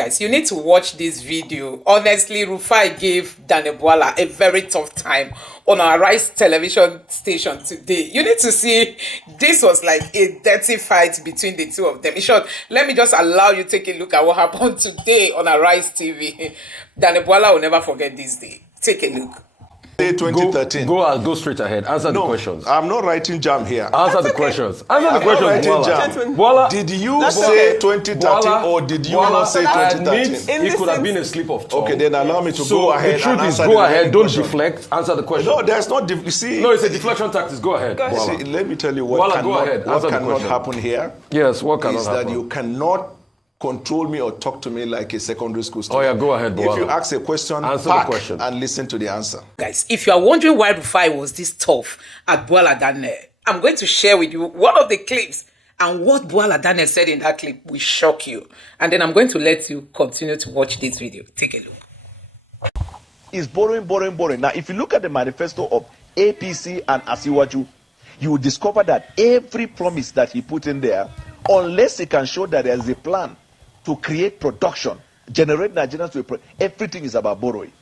guys, you need to watch this video. Honestly, Rufai gave Bwala a very tough time on our Rice television station today. You need to see, this was like a dirty fight between the two of them. In short, let me just allow you to take a look at what happened today on our Rice TV. Bwala will never forget this day. Take a look. 2013. Go straight ahead. Answer the questions. I'm not writing jam here. Answer the questions. Answer the questions. Bwala. Did you say 2013 or did you not say 2013? It could have been a slip of tongue. Okay, then allow me to go ahead. The truth is, go ahead. Don't deflect. Answer the question. No, there's not. See, no, it's a deflection tactics. Go ahead. See, let me tell you what cannot happen here. Yes, what cannot is happen? that you cannot control me or talk to me like a secondary school student. Oh yeah, go ahead, Bwala. If you ask a question, answer the question and listen to the answer. Guys, if you are wondering why Rufai was this tough at Bwala Daniel, I'm going to share with you one of the clips, and what Bwala Daniel said in that clip will shock you. And then I'm going to let you continue to watch this video. Take a look. Is borrowing. Now, if you look at the manifesto of APC and Asiwaju, you will discover that every promise that he put in there, unless he can show that there's a plan to create production, generate Nigerians to everything is about borrowing.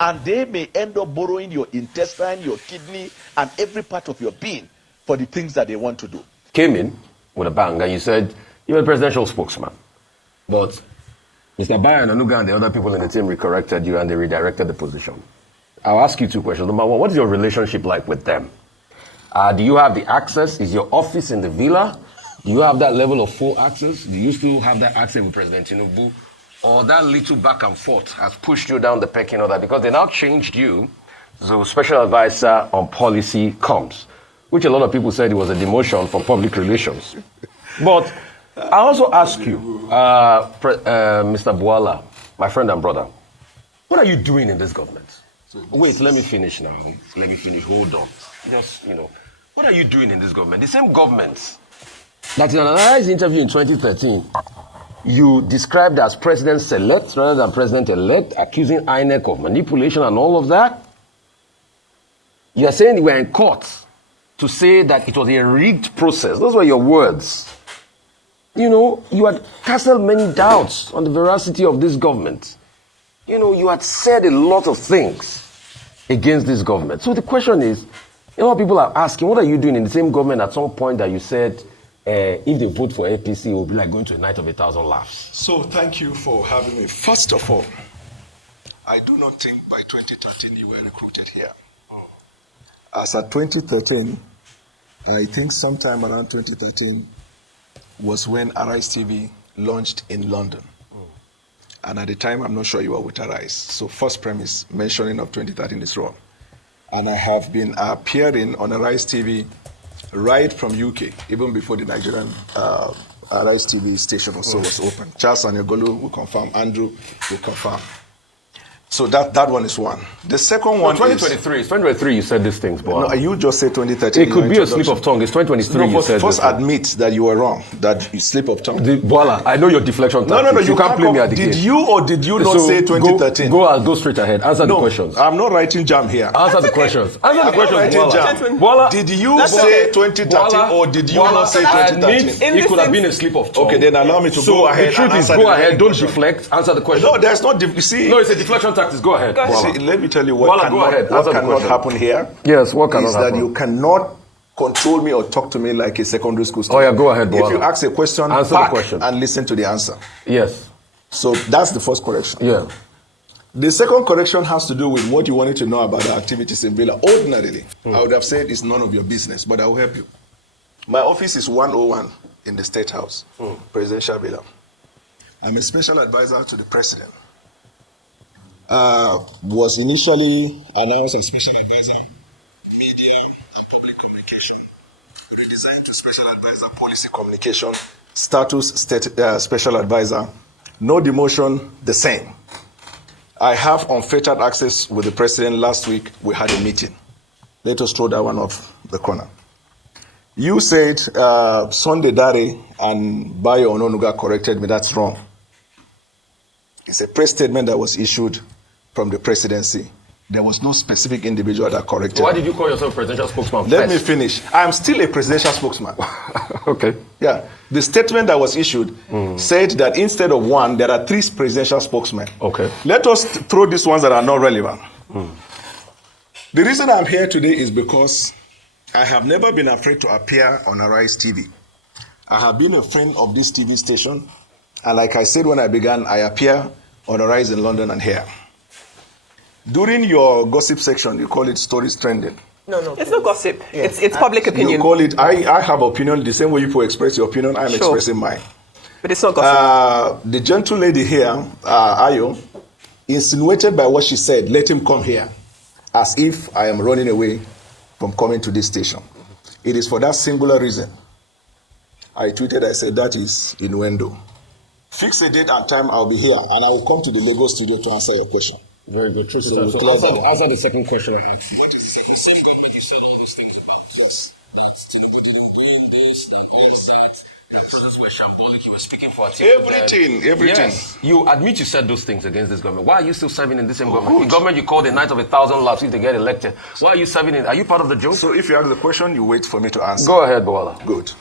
And they may end up borrowing your intestine, your kidney, and every part of your being for the things that they want to do. Came in with a bang and you said you're a presidential spokesman. But Mr. Bayan, Anuga, and the other people in the team corrected you and they redirected the position. I'll ask you two questions. Number one, what is your relationship like with them? Do you have the access? Is your office in the villa? Do you have that level of full access? Do you still have that access with President Tinubu? Or that little back and forth has pushed you down the pecking order because they now changed you to special advisor on policy comms, which a lot of people said it was a demotion from public relations. But I also ask you, Mr. Bwala, my friend and brother, what are you doing in this government? Wait, let me finish now. Let me finish. Hold on. Just, what are you doing in this government? The same government that in an analyzed interview in 2013, you described as president-select rather than president-elect, accusing INEC of manipulation and all of that. You are saying you were in court to say that it was a rigged process. Those were your words. You had casted many doubts on the veracity of this government. You had said a lot of things against this government. So the question is, a lot of people are asking, what are you doing in the same government at some point that you said, if they vote for APC, it will be like going to a night of 1,000 laughs? So thank you for having me. First of all, I do not think by 2013 you were recruited here. As at 2013, I think sometime around 2013 was when Arise TV launched in London. And at the time, I'm not sure you were with Arise. So first premise, mentioning of 2013 is wrong. And I have been appearing on Arise TV right from UK, even before the Nigerian Arise TV station also was open. Charles Anyagolu will confirm, Andrew will confirm. So that one is one. The second one 2023. It's 2023 you said these things, but no, you just said 2013. It could be a slip of tongue. It's 2023 no, you said first admit that you were wrong, that you slip of tongue. Bwala, I know your deflection tactics. No, you can't play me at the game. Did you or did you not say 2013? Go straight ahead. Answer the questions. I'm not writing jam here. Answer the questions. Answer the questions, Bwala. Did you say 2013 or did you not say 2013? It could have been a slip of tongue. Okay, then allow me to go ahead. The truth is, go ahead. Don't deflect. Answer the question. No, there's not. See, no, it's a deflection tactics. Go ahead. See, let me tell you what cannot happen here. Yes, what cannot happen? Is that you cannot control me or talk to me like a secondary school student. Oh yeah, go ahead, Bwala. If you ask a question, answer the question and listen to the answer. Yes. So that's the first correction. Yeah. The second correction has to do with what you wanted to know about the activities in Villa. Ordinarily, I would have said it's none of your business, but I will help you. My office is 101 in the State House, Presidential Villa. I'm a special advisor to the president. Was initially announced as special advisor, media and public communication. Redesigned to special advisor, policy communication. Status, special advisor. No demotion, the same. I have unfettered access with the president. Last week, we had a meeting. Let us throw that one off the corner. You said Sunday Dare and Bayo Ononuga corrected me. That's wrong. It's a press statement that was issued from the presidency There was no specific individual that corrected. Why did you call yourself presidential spokesman? Let me finish. I'm still a presidential spokesman. Okay. Yeah. The statement that was issued said that instead of one, there are 3 presidential spokesmen. Okay. Let us throw these ones that are not relevant. The reason I'm here today is because I have never been afraid to appear on Arise TV. I have been a friend of this TV station, and like I said when I began, I appear on Arise in London and here. During your gossip section, you call it stories trending. No. It's not gossip. Yeah. It's public opinion. You call it, I have opinion, the same way you express your opinion, I'm expressing mine. But it's not gossip. The gentle lady here, Ayo, insinuated by what she said, let him come here, as if I am running away from coming to this station. It is for that singular reason. I tweeted, I said, that is innuendo. Fix a date and time, I'll be here, and I will come to the Lagos studio to answer your question. Very good. True. So answer the second question I asked you. What is the same government you said all these things about? Yes. That Tinubu didn't bring this, that all of that. Those were shambolic. You were speaking for Everything. Yes. You admit you said those things against this government. Why are you still serving in this same government? The government you call the night of 1,000 laughs if they get elected. Why are you serving in? Are you part of the joke? So if you ask the question, you wait for me to answer. Go ahead, Bwala. Good.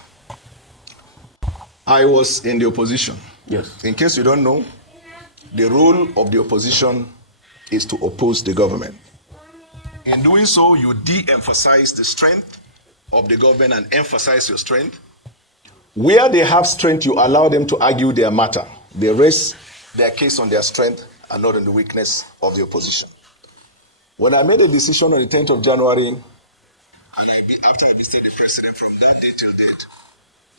I was in the opposition. Yes. In case you don't know, the role of the opposition is to oppose the government. In doing so, you de-emphasize the strength of the government and emphasize your strength. Where they have strength, you allow them to argue their matter. They rest their case on their strength and not on the weakness of the opposition. When I made a decision on the 10th of January, after I visited the president, from that day till date,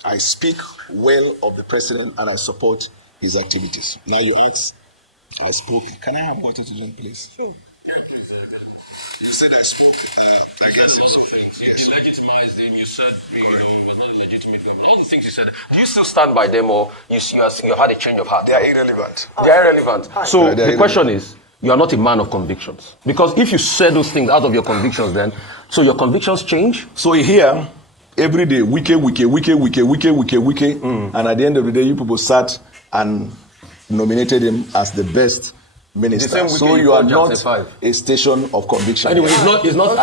I speak well of the president and I support his activities. Now you ask, I spoke. Can I have water to drink, please? Sure. You said I spoke against a lot of things. Yes. You legitimized him. You said it was not a legitimate government. All the things you said. Do you still stand by them, or you had a change of heart? They are irrelevant. They are irrelevant. So the question is, you are not a man of convictions. Because if you said those things out of your convictions, then so your convictions change. So here, every day, wiki, and at the end of the day, you people sat and nominated him as the best minister. So you are not a station of conviction. Anyway, it's not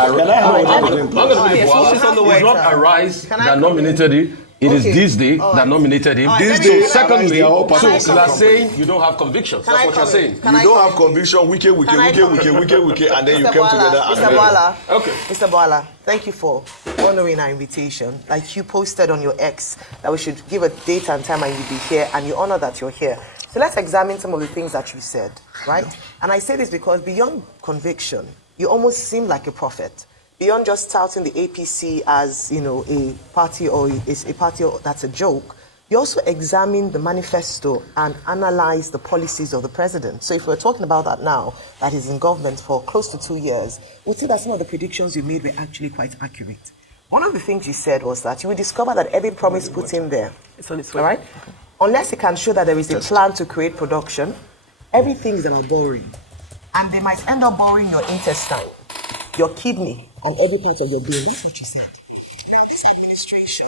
Arise that nominated him. It is this day that nominated him. This day, secondly, so you are saying you don't have convictions. That's what you're saying. You don't have conviction, wiki, and then you came together and Mr. Bwala, okay. Mr. Bwala, thank you for honoring our invitation. Like you posted on your X that we should give a date and time and you'll be here, and you honor that you're here. So let's examine some of the things that you said, right? Yeah. And I say this because beyond conviction, you almost seem like a prophet. Beyond just touting the APC as, a party or a party that's a joke, you also examine the manifesto and analyze the policies of the president. So if we're talking about that now, that is in government for close to 2 years, we'll see that some of the predictions you made were actually quite accurate. One of the things you said was that you will discover that every promise put in there, it's on its way. All right? Okay. Unless you can show that there is a plan to create production, everything is about borrowing. And they might end up borrowing your intestine, your kidney, and every part of your brain. That's what you said. This administration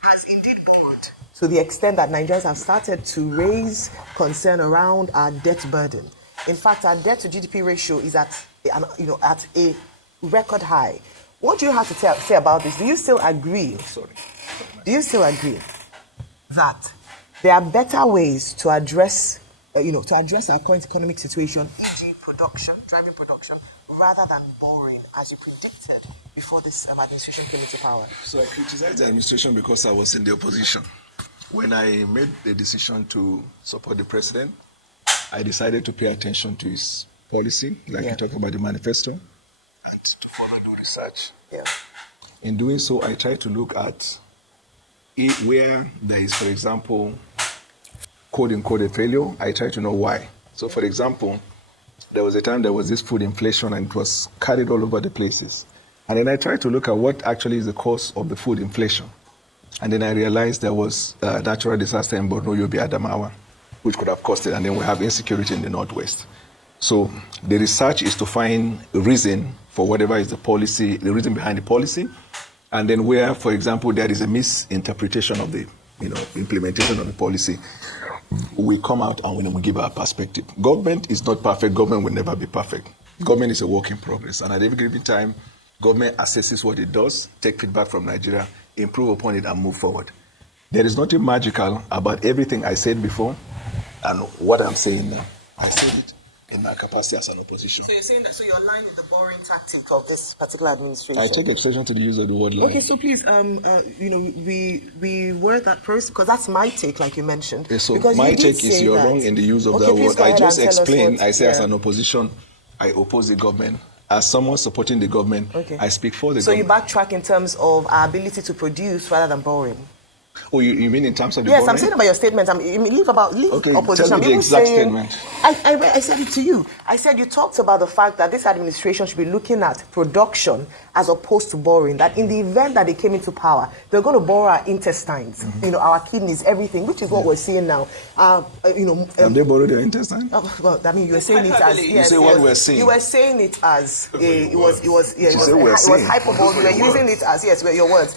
has indeed gone to the extent that Nigerians have started to raise concern around our debt burden. In fact, our debt to GDP ratio is at a record high. What do you have to say about this? Do you still agree? Do you still agree that there are better ways to address our current economic situation, e.g. driving production, rather than borrowing, as you predicted before this administration came into power? So I criticized the administration because I was in the opposition. When I made the decision to support the president, I decided to pay attention to his policy, you talk about the manifesto, and to further do research. Yeah. In doing so, I tried to look at where there is, for example, quote-unquote a failure. I try to know why. So, for example, there was a time there was this food inflation and it was carried all over the places. And then I tried to look at what actually is the cause of the food inflation. And then I realized there was a natural disaster in Borno, Yobe, Adamawa, which could have caused it. And then we have insecurity in the Northwest. So the research is to find a reason for whatever is the policy, the reason behind the policy. And then where, for example, there is a misinterpretation of the implementation of the policy. we come out and we give our perspective. Government is not perfect. Government will never be perfect. Government is a work in progress. And at every given time, government assesses what it does, take feedback from Nigeria, improve upon it, and move forward. There is nothing magical about everything I said before and what I'm saying now. I said it in my capacity as an opposition. So you're saying that, so you're aligned with the boring tactic of this particular administration? I take exception to the use of the word lying. Okay, so please, we word that first, because that's my take, like you mentioned. So because my you did take is say you're that. wrong in the use of Okay, that please word. go I ahead just and tell us explained, what- I say yeah. as an opposition, I oppose the government. As someone supporting the government, Okay. I speak for the So you government. backtrack in terms of our ability to produce rather than borrowing? Oh, you mean in terms of the Yes, borrowing? I'm saying about your statement. Leave Okay, opposition. tell me the People exact saying- statement. I said it to you. I said you talked about the fact that this administration should be looking at production as opposed to borrowing. That in the event that they came into power, they're going to borrow our intestines, our kidneys, everything, which is what we're seeing now. Have they borrowed their intestine? Well, I mean, you were saying it as You say what we're seeing. You were saying it as it was say we're saying. hyperbole. You were using it as your words.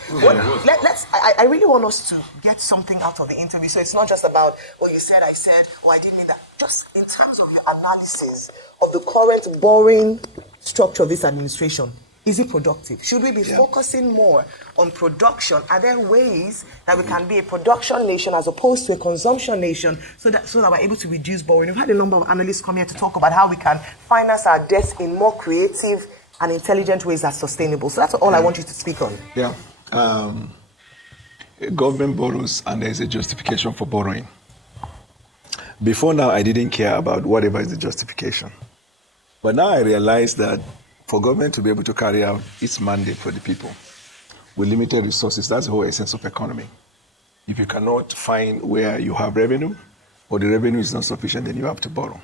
I really want us to get something out of the interview. So it's not just about what you said, I said, or I didn't mean that. Just in terms of your analysis of the current boring structure of this administration, is it productive? Should we be focusing more on production? Are there ways that we can be a production nation as opposed to a consumption nation so that we're able to reduce borrowing? We've had a number of analysts come here to talk about how we can finance our debts in more creative and intelligent ways that's sustainable. So that's all I want you to speak on. Yeah. Government borrows and there is a justification for borrowing. Before now, I didn't care about whatever is the justification. But now I realize that for government to be able to carry out its mandate for the people with limited resources, that's the whole essence of economy. If you cannot find where you have revenue or the revenue is not sufficient, then you have to borrow.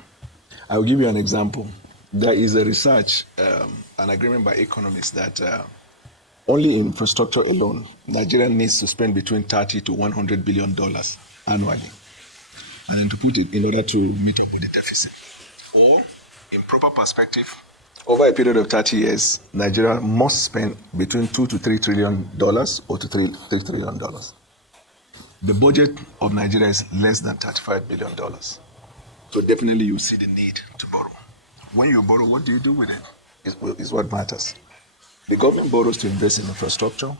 I will give you an example. There is a research, an agreement by economists that only in infrastructure alone, Nigeria needs to spend between $30 to $100 billion annually. And to put it in order to meet up with the deficit. Or, in proper perspective, over a period of 30 years, Nigeria must spend between $2 to $3 trillion or to $3 trillion. The budget of Nigeria is less than $35 billion. So definitely you see the need to borrow. When you borrow, what do you do with it? Is what matters. The government borrows to invest in infrastructure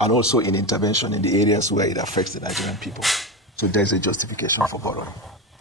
and also in intervention in the areas where it affects the Nigerian people. So there's a justification for borrowing.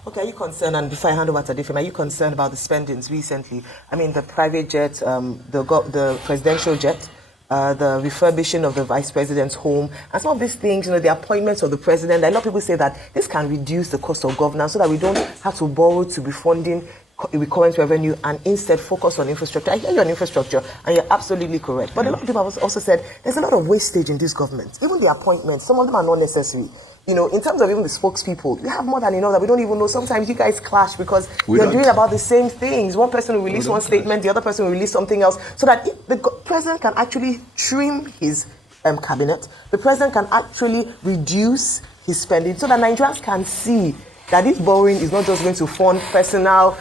Okay, are you concerned, and before I hand over to Adifem, are you concerned about the spendings recently? I mean, the private jet, the presidential jet, the refurbishing of the vice president's home, and some of these things, the appointments of the president. A lot of people say that this can reduce the cost of governance so that we don't have to borrow to be funding recurrent revenue and instead focus on infrastructure. I hear you on infrastructure, and you're absolutely correct. But a lot of people have also said there's a lot of wastage in this government. Even the appointments, some of them are not necessary. In terms of even the spokespeople, you have more than enough that we don't even know. Sometimes you guys clash because you're doing about the same things. One person will release one statement, the other person will release something else, so that the president can actually trim his cabinet. The president can actually reduce his spending so that Nigerians can see that this borrowing is not just going to fund personal,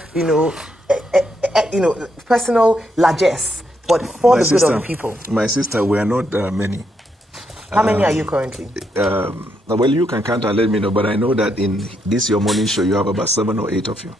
personal largesse, but for the good of the people. My sister, we are not many. How many are you currently? Well, you can count and let me know, but I know that in this your morning show, you have about 7 or 8 of you.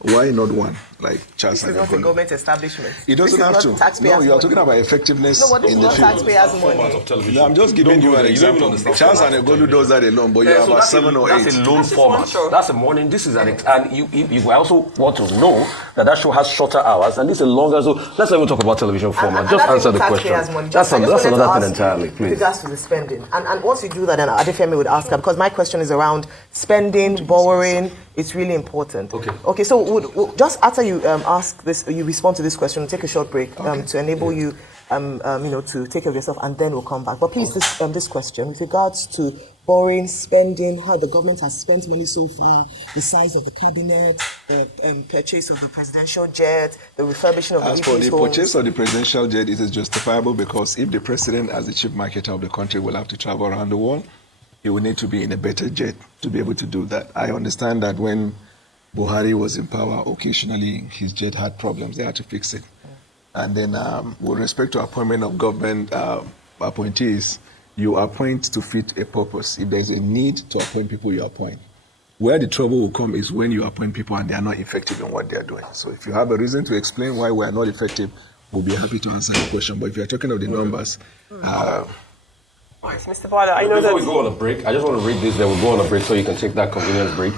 Why not one? Like Charles This is not a government establishment. It doesn't have to. No, you are talking about effectiveness in the field. Taxpayers' money. No, I'm just giving you an example. Charles Anegolu does that alone, but you have about 7 or 8. That's a loan format. That's a morning. This is and you also want to know that show has shorter hours and this is a longer. So let's not even talk about television format. Just answer the question. That's another thing entirely, please. With regards to the spending, and once you do that, then Adefemi would ask her, because my question is around spending, borrowing. It's really important. Okay. So just after you ask this, you respond to this question. We'll take a short break to enable you, to take care of yourself, and then we'll come back. But please, this question with regards to borrowing, spending, how the government has spent money so far, the size of the cabinet, the purchase of the presidential jet, the refurbishing of the As for the purchase of the presidential jet, it is justifiable because if the president, as the chief marketer of the country, will have to travel around the world, he will need to be in a better jet to be able to do that. I understand that when Buhari was in power, occasionally his jet had problems. They had to fix it. And then with respect to appointment of government appointees, you appoint to fit a purpose. If there's a need to appoint people, you appoint. Where the trouble will come is when you appoint people and they are not effective in what they are doing. So if you have a reason to explain why we are not effective, we'll be happy to answer your question. But if you're talking of the numbers, Mr. Bwala, I know Before that... we go on a break, I just want to read this, then we'll go on a break so you can take that convenience break.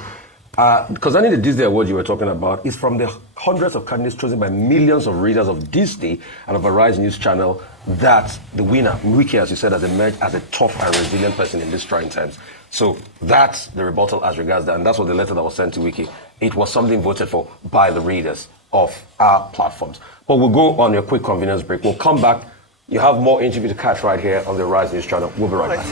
Because I think the This Day Award you were talking about is from the hundreds of candidates chosen by millions of readers of This Day and of a Rise News channel that the winner, Wiki, as you said, has emerged as a tough and resilient person in these trying times. So that's the rebuttal as regards that, and that's what the letter that was sent to Wiki. It was something voted for by the readers of our platforms. But we'll go on a quick convenience break. We'll come back. You have more interview to catch right here on the Rise News channel. We'll be right back.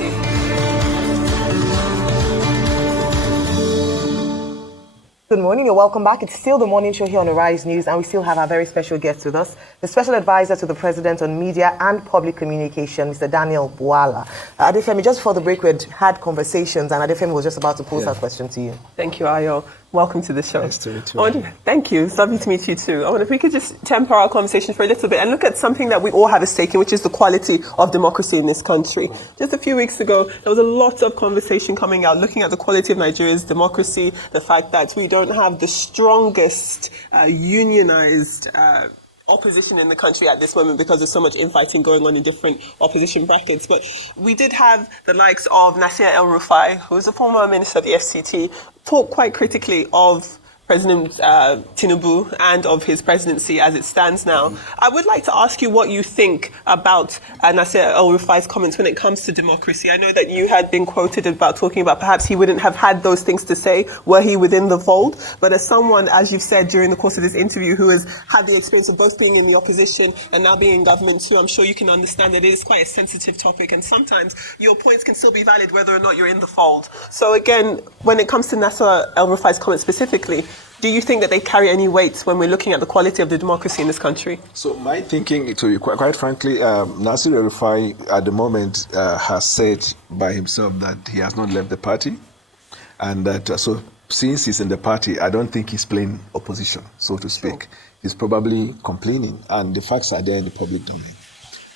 Good morning and welcome back. It's still the morning show here on the Rise News, and we still have our very special guest with us, the Special Advisor to the President on Media and Public Communication, Mr. Daniel Bwala. Adefemi, just before the break, we had conversations, and Adefemi was just about to pose that question to you. Thank you, Ayo. Welcome to the show. Nice to meet you. Thank you. It's lovely to meet you too. I wonder if we could just temper our conversation for a little bit and look at something that we all have a stake in, which is the quality of democracy in this country. Just a few weeks ago, there was a lot of conversation coming out looking at the quality of Nigeria's democracy, the fact that we don't have the strongest unionized opposition in the country at this moment because there's so much infighting going on in different opposition brackets. But we did have the likes of Nasir El-Rufai, who is a former minister of the FCT, talk quite critically of President Tinubu and of his presidency as it stands now. I would like to ask you what you think about Nasir El-Rufai's comments when it comes to democracy. I know that you had been quoted about talking about perhaps he wouldn't have had those things to say were he within the fold. But as someone, as you've said during the course of this interview, who has had the experience of both being in the opposition and now being in government too, I'm sure you can understand that it is quite a sensitive topic, and sometimes your points can still be valid whether or not you're in the fold. So again, when it comes to Nasir El-Rufai's comments specifically, do you think that they carry any weight when we're looking at the quality of the democracy in this country? So my thinking, to be quite frankly, Nasir El-Rufai at the moment has said by himself that he has not left the party, and that so since he's in the party, I don't think he's playing opposition, so to speak. Sure. He's probably complaining, and the facts are there in the public domain.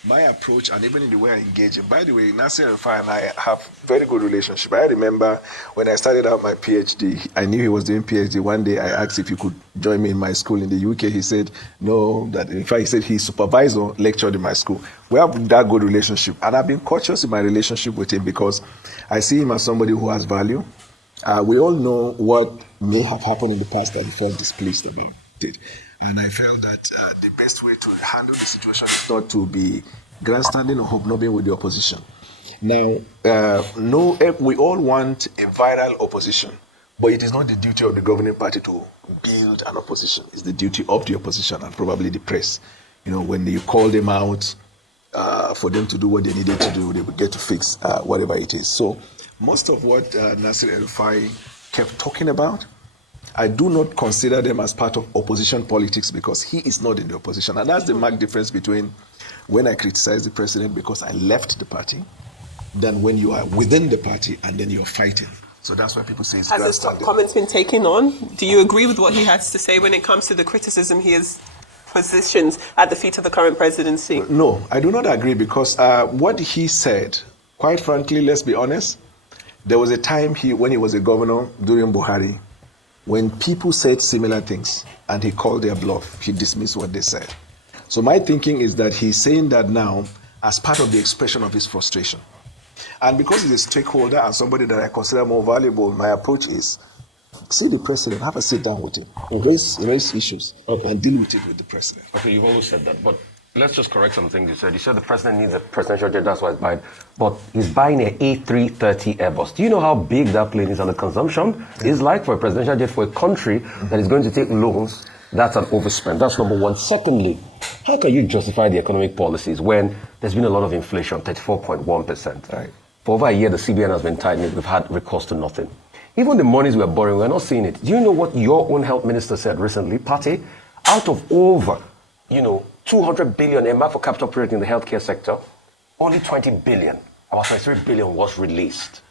My approach, and even in the way I engage him, by the way, Nasir El-Rufai and I have very good relationship. I remember when I started out my PhD, I knew he was doing PhD. One day I asked if he could join me in my school in the UK. He said no, that in fact he said his supervisor lectured in my school. We have that good relationship, and I've been cautious in my relationship with him because I see him as somebody who has value. We all know what may have happened in the past that he felt displeased about it. And I felt that the best way to handle the situation is not to be grandstanding or hobnobbing with the opposition. Now, we all want a viral opposition, but it is not the duty of the governing party to build an opposition. It's the duty of the opposition and probably the press. You know, when you call them out for them to do what they needed to do, they would get to fix whatever it is. So most of what Nasir El-Rufai kept talking about, I do not consider them as part of opposition politics because he is not in the opposition. And that's the marked difference between when I criticize the president because I left the party than when you are within the party and then you're fighting. So that's why people say it's Has his comments been taken on? Do you agree with what he has to say when it comes to the criticism he has positioned at the feet of the current presidency? No, I do not agree because what he said, quite frankly, let's be honest, there was a time when he was a governor during Buhari, when people said similar things and he called their bluff, he dismissed what they said. So my thinking is that he's saying that now as part of the expression of his frustration. And because he's a stakeholder and somebody that I consider more valuable, my approach is see the president, have a sit down with him, raise issues, and deal with it with the president. Okay, you've always said that, but let's just correct some things you said. You said the president needs a presidential jet, that's why he's buying. But he's buying an A330 Airbus. Do you know how big that plane is and the consumption is like for a presidential jet for a country that is going to take loans? That's an overspend. That's number one. Secondly, how can you justify the economic policies when there's been a lot of inflation, 34.1%? Right. For over a year, the CBN has been tightening. We've had recourse to nothing. Even the monies we're borrowing, we're not seeing it. Do you know what your own health minister said recently, Pate? Out of over, 200 billion earmarked for capital projects in the healthcare sector, only 20 billion, about 23 billion was released.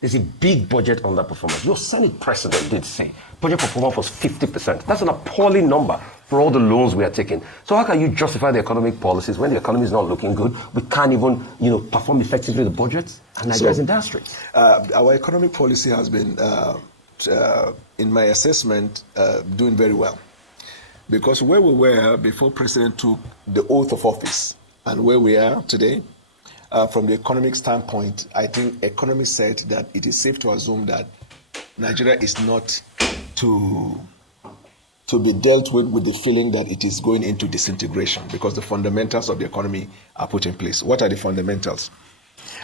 There's a big budget underperformance. Your Senate president did say budget performance was 50%. That's an appalling number for all the loans we are taking. So how can you justify the economic policies when the economy is not looking good? We can't even, perform effectively the budgets and Nigeria's industry. Our economic policy has been in my assessment, doing very well. Because where we were before President took the oath of office and where we are today, from the economic standpoint, I think economists said that it is safe to assume that Nigeria is not to be dealt with the feeling that it is going into disintegration because the fundamentals of the economy are put in place. What are the fundamentals?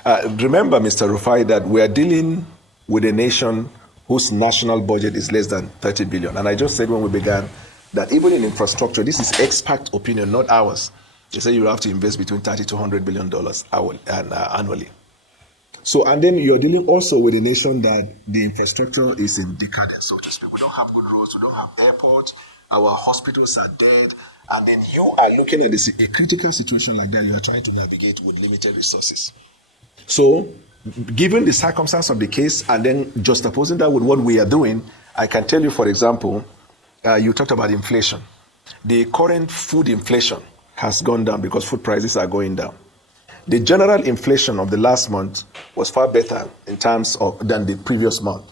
Remember, Mr. Rufai, that we are dealing with a nation whose national budget is less than 30 billion. And I just said when we began that even in infrastructure, this is expert opinion, not ours. They say you have to invest between $30 to $100 billion annually. So, and then you're dealing also with a nation that the infrastructure is in decadence, so to speak. We don't have good roads, we don't have airports, our hospitals are dead, and then you are looking at a critical situation like that, you are trying to navigate with limited resources. So, given the circumstance of the case, and then juxtaposing that with what we are doing, I can tell you, for example, you talked about inflation. The current food inflation has gone down because food prices are going down. The general inflation of the last month was far better in terms of than the previous month.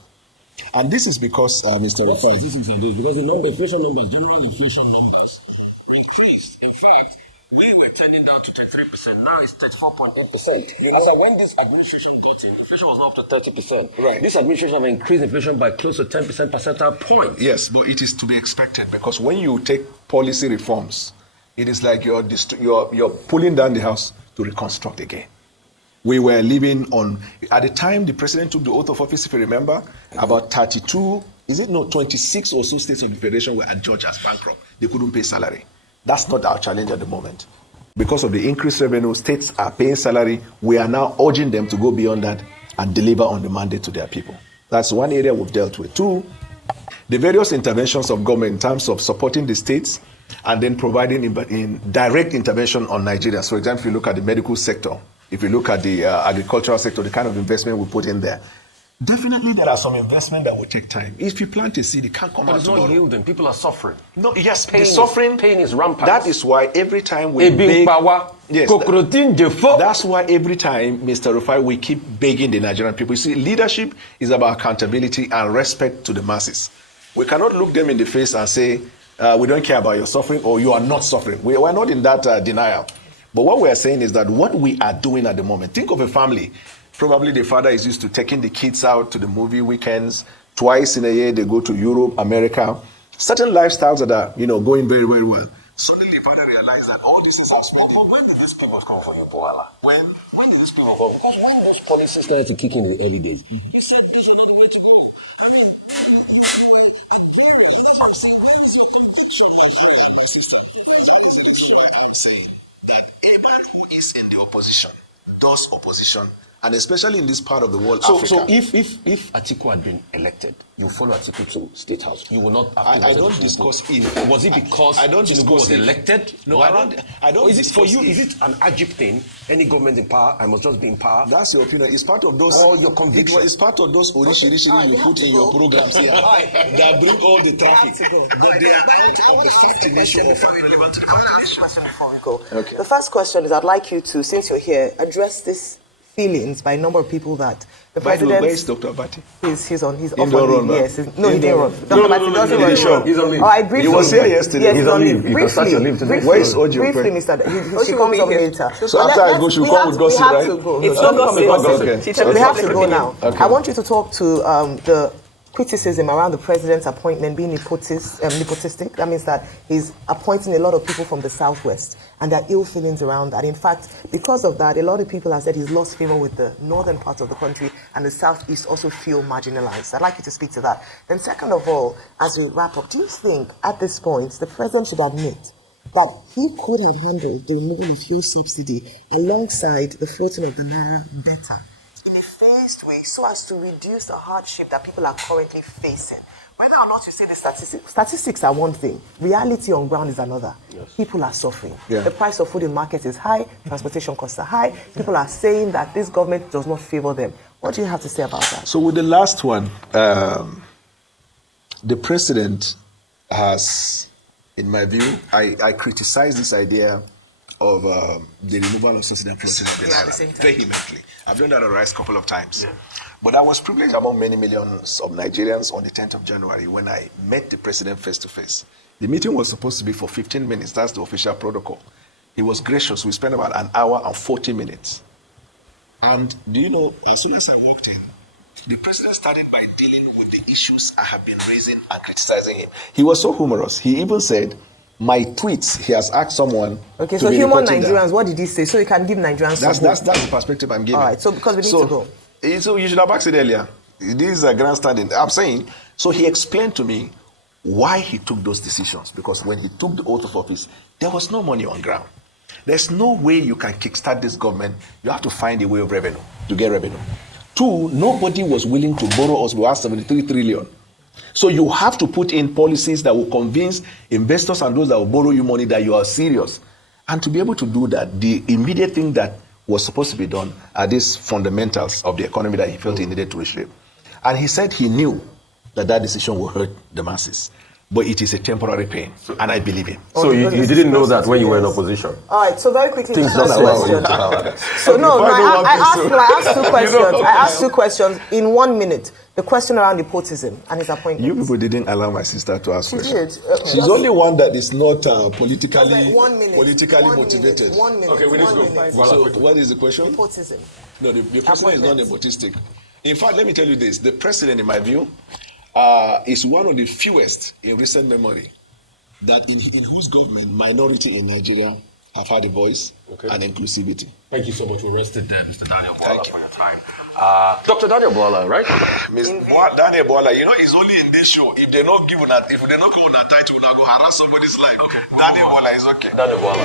And this is because, Mr. Rufai. This is indeed because the inflation numbers, general inflation numbers, increased. In fact, we were turning down to 33%. Now it's 34.8%. And when this administration got in, inflation was now up to 30%. Right. This administration have increased inflation by close to 10% percentile point. Yes, but it is to be expected because when you take policy reforms, it is like you're pulling down the house to reconstruct again. We were living on, at the time the president took the oath of office, if you remember, about 26 or so states of the federation were adjudged as bankrupt. They couldn't pay salary. That's not our challenge at the moment. Because of the increased revenue, states are paying salary. We are now urging them to go beyond that and deliver on the mandate to their people. That's one area we've dealt with. Two, the various interventions of government in terms of supporting the states and then providing in direct intervention on Nigerians. For example, if you look at the medical sector, if you look at the agricultural sector, the kind of investment we put in there, definitely there are some investment that will take time. If you plant a seed, it can't come out It's not tomorrow. yielding. People are suffering. No, yes, Pain the suffering. pain is rampant. That is why every time we beg, yes, that's why every time, Mr. Rufai, we keep begging the Nigerian people. You see, leadership is about accountability and respect to the masses. We cannot look them in the face and say, we don't care about your suffering or you are not suffering. We are not in that denial. But what we are saying is that what we are doing at the moment, think of a family. Probably the father is used to taking the kids out to the movie weekends. Twice in a year, they go to Europe, America. Certain lifestyles that are, going very, very well. Suddenly the father realized that all these things are spent. But when did these people come for you, Bwala? When did these people come? Because when those policies started to kick in the early days, you said this is not the way to go. I mean, I'm saying, where was your conviction, my friend, my sister? That is the issue I'm saying. That a man who is in the opposition does opposition, and especially in this part of the world, Africa. So if Atiku had been elected, you follow Atiku to State House, you will not have I don't discuss if. Was it because Tinubu was elected? No, I don't. Is it for you? Is it an Ajib thing? Any government in power, I must just be in power. That's your opinion. It's part of those. All your conviction. It's part of those originally you put in your programs here that bring all the traffic. But they are out of the fact initially relevant to the conversation. Okay. The first question is, I'd like you to, since you're here, address this feelings by a number of people that the president. Where is Dr. Abati? He's off He on don't run, leave. Yes, no, he didn't run. Dr. Abati doesn't no, run. sure. He's on leave. Oh, I briefly. He was here yesterday. Yes, He's on leave. You can start your leave today. Where is Oji? Briefly, Mr. She comes up later. So after I go, she'll come with gossip, right? We have to go. It's not gossip. Okay. We have to go now. Okay. I want you to talk to the criticism around the president's appointment being nepotistic. That means that he's appointing a lot of people from the southwest, and there are ill feelings around that. In fact, because of that, a lot of people have said he's lost favor with the northern parts of the country, and the southeast also feel marginalized. I'd like you to speak to that. Then second of all, as we wrap up, do you think at this point the president should admit that he could have handled the removal of fuel subsidy alongside the floating of the naira better, way, so as to reduce the hardship that people are currently facing? Whether or not you say the statistics are one thing, reality on ground is another. Yes. People are suffering. Yeah. The price of food in market is high, transportation costs are high. People are saying that this government does not favor them. What do you have to say about that? So with the last one, the president has, in my view, I criticize this idea of the removal of subsidy and floating of the Yeah, at the naira same time. vehemently. I've done that on Rise a couple of times. But I was privileged among many millions of Nigerians on the 10th of January when I met the president face to face. The meeting was supposed to be for 15 minutes. That's the official protocol. He was gracious. We spent about an hour and 40 minutes. And do you know, as soon as I walked in, the president started by dealing with the issues I have been raising and criticizing him. He was so humorous. He even said, my tweets, he has asked someone. Okay, to so be human reporting Nigerians, them. what did he say? So you can give Nigerians some That's hope. the perspective I'm giving. All right, so because we need to go. So you should have asked it earlier. This is a grandstanding. I'm saying, so he explained to me why he took those decisions. Because when he took the oath of office, there was no money on ground. There's no way you can kickstart this government. You have to find a way of revenue, to get revenue. Two, nobody was willing to borrow us. We have 73 trillion. So you have to put in policies that will convince investors and those that will borrow you money that you are serious. And to be able to do that, the immediate thing that was supposed to be done are these fundamentals of the economy that he felt he needed to reshape. And he said he knew that that decision will hurt the masses. But it is a temporary pain, and I believe him. So you didn't know that when you were in opposition? All right, so very quickly, Things first don't allow you question. to have that. So I asked two questions. You know, I asked two questions in 1 minute. The question around nepotism and his appointment. You people didn't allow my sister to ask She questions. did. She's the only one that is not politically Like 1 minute. motivated. 1 minute. Okay, we need to go. minute. Well, So what is the question? Nepotism. No, the question is not nepotistic. In fact, let me tell you this. The president, in my view, is one of the fewest in recent memory that in whose government minority in Nigeria have had a voice and inclusivity. Thank you so much. We're rested there, Mr. Daniel Bwala, Thank you. for your time. Dr. Daniel Bwala, right? Daniel Bwala, you know, he's only in this show. If they're not given that, if they're not going that title, now go harass somebody's life. Okay. Daniel Bwala is okay. Daniel Bwala.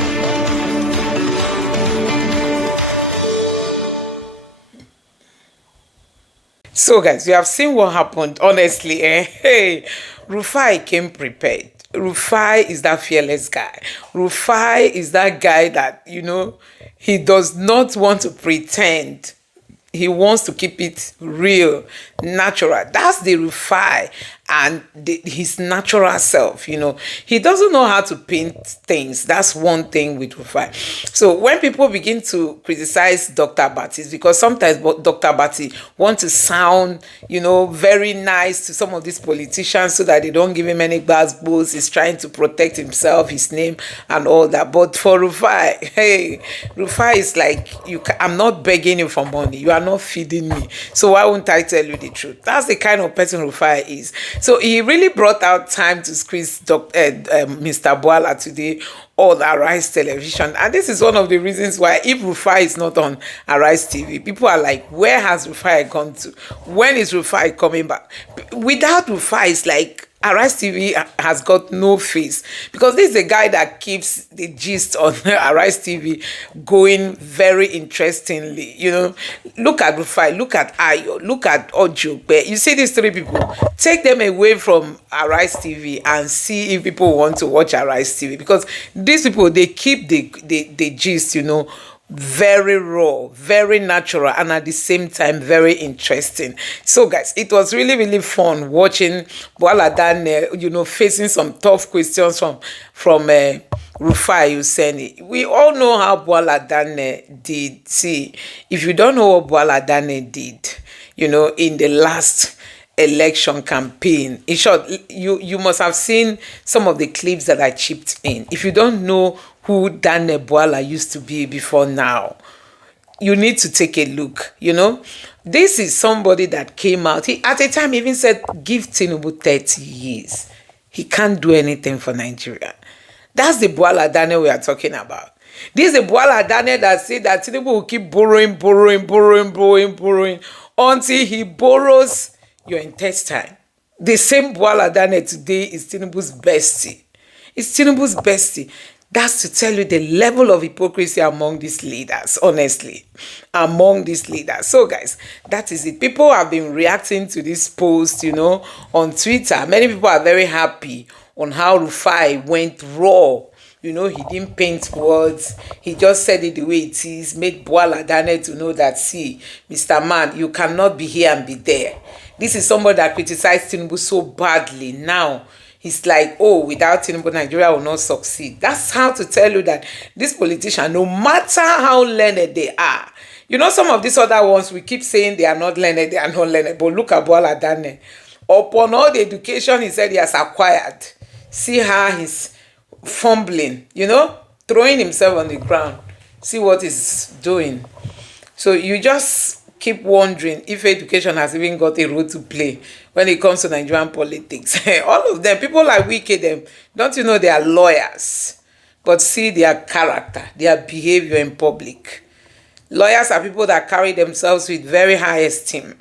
So, guys, you have seen what happened. Honestly, hey, Rufai came prepared. Rufai is that fearless guy. Rufai is that guy that, you know, he does not want to pretend. He wants to keep it real, natural. That's the Rufai and his natural self, you know. He doesn't know how to paint things. That's one thing with Rufai. So when people begin to criticize Dr. Batty, it's because sometimes Dr. Batty wants to sound, you know, very nice to some of these politicians so that they don't give him any bad boosts. He's trying to protect himself, his name, and all that. But for Rufai, hey, Rufai is like, I'm not begging you for money. You are not feeding me. So why won't I tell you the truth? That's the kind of person Rufai is. So he really brought out time to squeeze Mr. Bwala today on Arise Television. And this is one of the reasons why if Rufai is not on Arise TV, people are like, where has Rufai gone to? When is Rufai coming back? Without Rufai, it's like Arise TV has got no face, because this is a guy that keeps the gist on Arise TV going very interestingly. You know, look at Rufai, look at Ayo, look at Ojugbe. You see these three people, take them away from Arise TV and see if people want to watch Arise TV, because these people, they keep the gist, you know, very raw, very natural, and at the same time very interesting. So guys, it was really, really fun watching Bwala Dane, you know, facing some tough questions from Rufai Useni. We all know how Bwala Dane did. See, if you don't know what Bwala Dane did, you know, in the last election campaign, in short, you must have seen some of the clips that I chipped in. If you don't know who Daniel Bwala used to be before now, you need to take a look. You know, this is somebody that came out. He at a time even said, give Tinubu 30 years. He can't do anything for Nigeria. That's the Bwala Daniel we are talking about. This is the Bwala Daniel that said that Tinubu will keep borrowing until he borrows your intestine. The same Bwala Daniel today is Tinubu's bestie. It's Tinubu's bestie. That's to tell you the level of hypocrisy among these leaders, honestly, among these leaders. So guys, that is it. People have been reacting to this post, you know, on Twitter. Many people are very happy on how Rufai went raw. You know, he didn't paint words. He just said it the way it is, made Bwala Daniel to know that, see, Mr. Man, you cannot be here and be there. This is somebody that criticized Tinubu so badly. Now, It's like, oh, without Tinubu, Nigeria will not succeed. That's how to tell you that this politician, no matter how learned they are, you know, some of these other ones, we keep saying they are not learned, they are not learned. But look at Bwala Dane. Upon all the education he said he has acquired, see how he's fumbling, you know, throwing himself on the ground. See what he's doing. So you just keep wondering if education has even got a role to play when it comes to Nigerian politics. All of them, people like Wike, them, don't you know they are lawyers? But see their character, their behavior in public. Lawyers are people that carry themselves with very high esteem.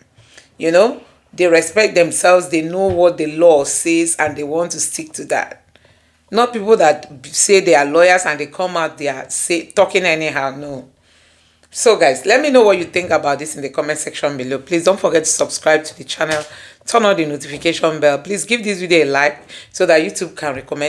You know, they respect themselves, they know what the law says, and they want to stick to that. Not people that say they are lawyers and they come out there talking anyhow, no. So guys, let me know what you think about this in the comment section below. Please don't forget to subscribe to the channel, turn on the notification bell. Please give this video a like so that YouTube can recommend